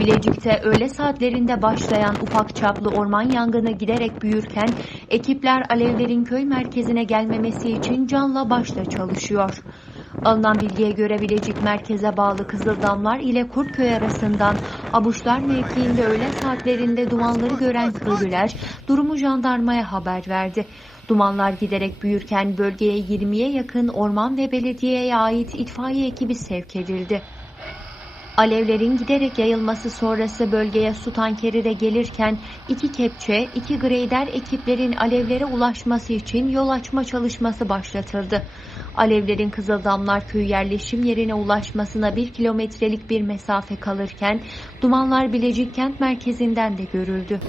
Bilecik'te öğle saatlerinde başlayan ufak çaplı orman yangını giderek büyürken ekipler alevlerin köy merkezine gelmemesi için canla başla çalışıyor. Alınan bilgiye göre Bilecik merkeze bağlı Kızıldamlar ile Kurtköy arasından Abuşlar mevkiinde öğle saatlerinde dumanları gören köylüler durumu jandarmaya haber verdi. Dumanlar giderek büyürken bölgeye 20'ye yakın orman ve belediyeye ait itfaiye ekibi sevk edildi. Alevlerin giderek yayılması sonrası bölgeye su tankeri de gelirken iki kepçe, iki greyder ekiplerin alevlere ulaşması için yol açma çalışması başlatıldı. Alevlerin Kızıldamlar köy yerleşim yerine ulaşmasına bir kilometrelik bir mesafe kalırken dumanlar Bilecik kent merkezinden de görüldü.